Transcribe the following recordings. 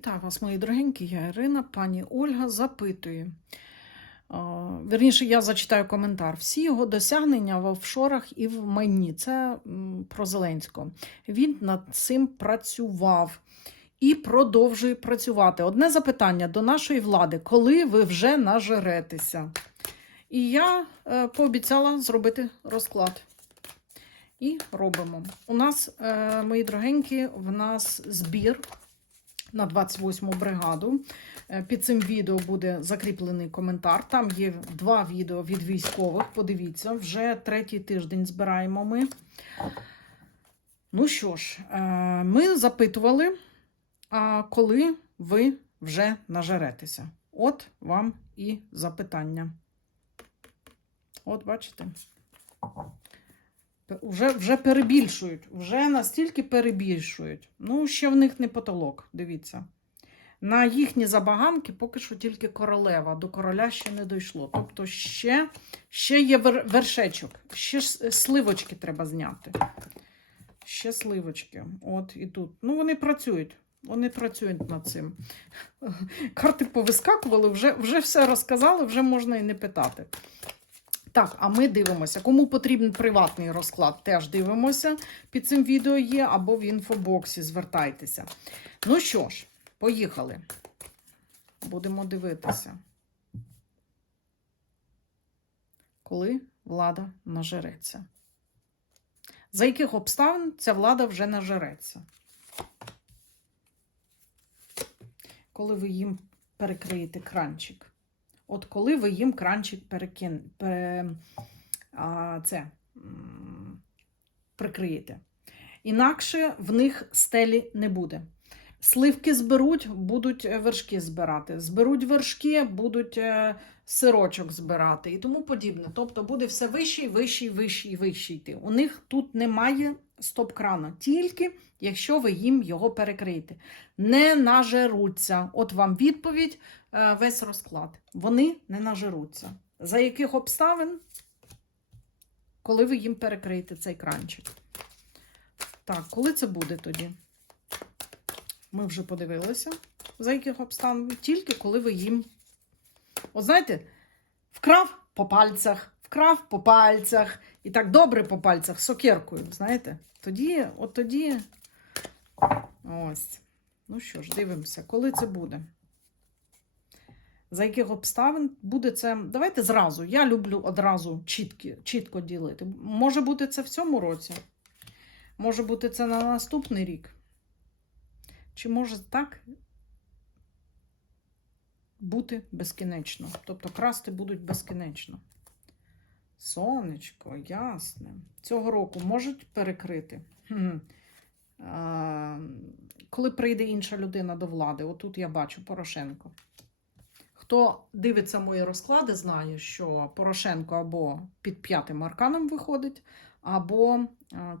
Вітаю вас, мої дорогенькі, я Ірина, пані Ольга запитує. Вірніше, я зачитаю коментар. Всі його досягнення в офшорах і в майні. Це про Зеленського. Він над цим працював і продовжує працювати. Одне запитання до нашої влади: коли ви вже нажеретеся? І я е, пообіцяла зробити розклад. І робимо. У нас, е, мої дорогенькі, в нас збір на 28-му бригаду. Е, Під цим відео буде закріплений коментар. Там є два відео від військових. Подивіться, вже третій тиждень збираємо ми. Ну що ж, е, ми запитували, а коли ви вже нажеретеся. От вам і запитання. От бачите. Вже, вже перебільшують, вже настільки перебільшують. Ну, ще в них не потолок, дивіться. На їхні забаганки поки що тільки королева, до короля ще не дійшло. Тобто ще, ще є вершечок, ще сливочки треба зняти. Ще сливочки. От і тут. Ну, вони працюють. Вони працюють над цим. Карти повискакували, вже, вже все розказали, вже можна і не питати. Так, а ми дивимося. Кому потрібен приватний розклад, теж дивимося. Під цим відео є, або в інфобоксі. Звертайтеся. Ну що ж, поїхали. Будемо дивитися. Коли влада нажереться. За яких обставин ця влада вже нажереться? Коли ви їм перекриєте кранчик. От коли ви їм кранчик перекин, пере, а, це, прикриєте. Інакше в них стелі не буде. Сливки зберуть, будуть е, вершки збирати. Зберуть вершки, будуть е, сирочок збирати і тому подібне. Тобто буде все вище, вище, вище, вище йти. У них тут немає стоп-крана, тільки якщо ви їм його перекриєте. Не нажеруться. От вам відповідь, е, весь розклад. Вони не нажеруться. За яких обставин, коли ви їм перекриєте цей кранчик? Так, коли це буде тоді? Ми вже подивилися, за яких обставин, тільки коли ви їм. От знаєте, вкрав по пальцях, вкрав по пальцях, і так добре по пальцях, сокиркою, знаєте? Тоді, от тоді. Ось. Ну що ж, дивимося, коли це буде. За яких обставин буде це. Давайте зразу. Я люблю одразу чіткі, чітко ділити. Може бути це в цьому році, може бути це на наступний рік. Чи може так бути безкінечно? Тобто красти будуть безкінечно. Сонечко, ясне. Цього року можуть перекрити. Хм. А, коли прийде інша людина до влади, отут я бачу Порошенко. Хто дивиться мої розклади, знає, що Порошенко або під п'ятим арканом виходить, або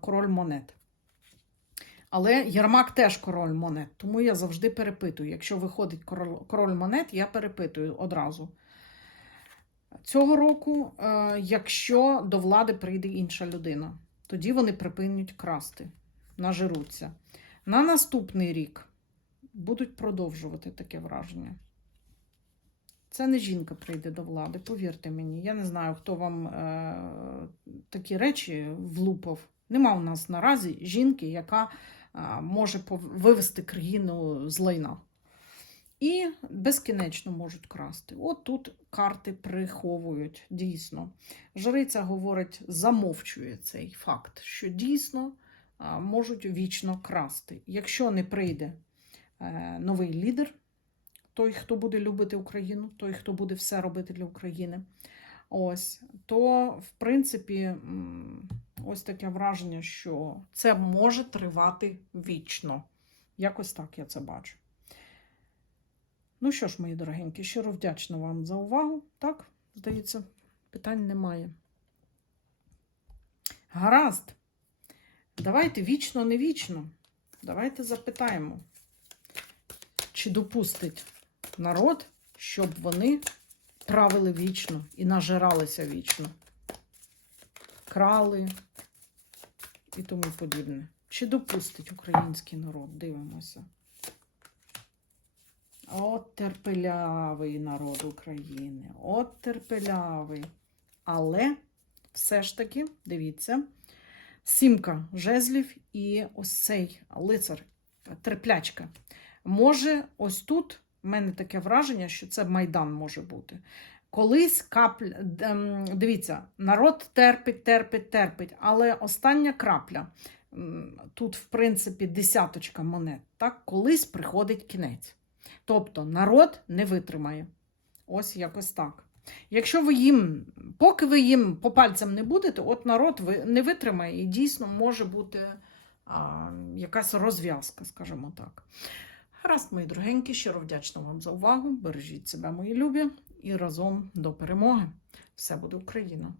король монет. Але Єрмак теж король монет, тому я завжди перепитую. Якщо виходить король, король монет, я перепитую одразу. Цього року, е, якщо до влади прийде інша людина, тоді вони припинять красти, нажируться. На наступний рік будуть продовжувати таке враження. Це не жінка прийде до влади, повірте мені. Я не знаю, хто вам е, такі речі влупав. Нема у нас наразі жінки, яка а, може вивести країну з лайна. І безкінечно можуть красти. От тут карти приховують, дійсно. Жриця говорить, замовчує цей факт, що дійсно можуть вічно красти. Якщо не прийде е, новий лідер, той, хто буде любити Україну, той, хто буде все робити для України, ось, то, в принципі, ось таке враження, що це може тривати вічно. Якось так я це бачу. Ну що ж, мої дорогенькі, щиро вдячна вам за увагу. Так, здається, питань немає. Гаразд. Давайте вічно, не вічно. Давайте запитаємо, чи допустить народ, щоб вони правили вічно і нажиралися вічно. Крали і тому подібне. Чи допустить український народ? Дивимося. От терпелявий народ України. От терпелявий. Але все ж таки, дивіться, сімка жезлів і ось цей лицар, терплячка. Може, ось тут в мене таке враження, що це майдан може бути. Колись капля, ем, дивіться, народ терпить, терпить, терпить, але остання крапля. Тут, в принципі, десяточка монет. Так, колись приходить кінець. Тобто народ не витримає. Ось якось так. Якщо ви їм, поки ви їм по пальцям не будете, от народ не витримає і дійсно може бути а, якась розв'язка, скажімо так. Гаразд, мої дорогенькі, щиро вдячна вам за увагу. Бережіть себе, мої любі, і разом до перемоги. Все буде Україна!